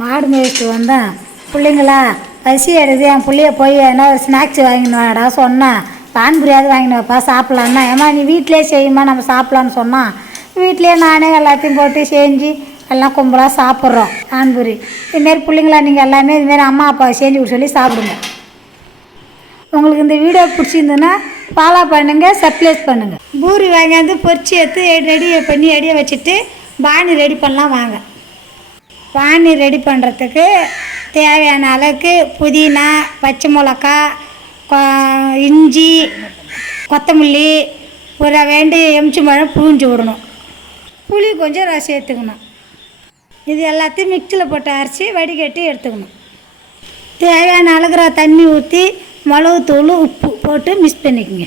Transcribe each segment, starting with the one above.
மாடு மேய்ச்சிட்டு வந்தேன். பிள்ளைங்களா பசி எடுது என் பிள்ளைய போய் என்ன ஸ்நாக்ஸ் வாங்கின்னு வாடா சொன்னேன் பான்புரியாவது வாங்கினு வாப்பா சாப்பிட்லான்னா. ஏம்மா நீ வீட்டிலே செய்யுமா நம்ம சாப்பிட்லான்னு சொன்னான் வீட்டிலே நானே எல்லாத்தையும் போட்டு செஞ்சு எல்லாம் கும்பலாக சாப்பிட்றோம். பான்புரி இதுமாரி பிள்ளைங்களா நீங்கள் எல்லாமே இதுமாரி அம்மா அப்பா செஞ்சு கொடுக்க சொல்லி சாப்பிடுங்க. உங்களுக்கு இந்த வீடியோ பிடிச்சிருந்ததுன்னா ஃபாலோ பண்ணுங்கள் சப்ளைஸ் பண்ணுங்கள் பூரி வாங்கியாந்து பொரிச்சு எடுத்து ரெடி பண்ணி ரெடியை வச்சுட்டு பானி ரெடி பண்ணலாம் வாங்க. பானி ரெடி பண்ணுறதுக்கு தேவையான அளவுக்கு புதினா பச்சை மிளகா இஞ்சி கொத்தமல்லி ஒரு வேண்டி எம்ச்சி பழம் பூஞ்சி விடணும். புளி கொஞ்சம் ரசம் சேர்த்துக்கணும் இது எல்லாத்தையும் மிக்சியில் போட்டு அரைச்சி வடிகட்டி எடுத்துக்கணும். தேவையான அளவுக்கு தண்ணி ஊற்றி மிளகுத்தூள் உப்பு போட்டு மிக்ஸ் பண்ணிக்கோங்க.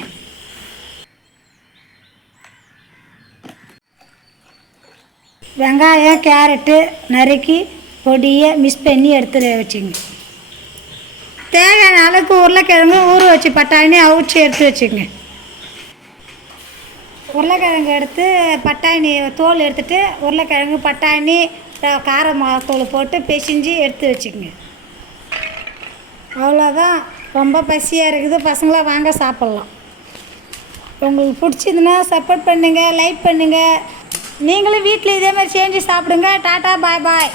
வெங்காயம் கேரட்டு நறுக்கி பொடியை மிக்ஸ் பண்ணி எடுத்து வச்சுங்க தேவையான அளவுக்கு உருளைக்கிழங்கு ஊற வச்சு பட்டாணி அவிச்சு எடுத்து வச்சுங்க உருளைக்கிழங்கு எடுத்து பட்டாணி தோல் எடுத்துட்டு உருளைக்கிழங்கு பட்டாணி கார மிளகாத்தூள் போட்டு பிசைஞ்சு எடுத்து வச்சுக்கோங்க. அவ்வளோதான் ரொம்ப பசியாக இருக்குது. பசங்களாம் வாங்க சாப்பிட்லாம். உங்களுக்கு பிடிச்சதுன்னா சப்போர்ட் பண்ணுங்கள் லைக் பண்ணுங்கள் நீங்களும் வீட்டில் இதே மாதிரி செஞ்சு சாப்பிடுங்க. டாட்டா பாய் பாய்.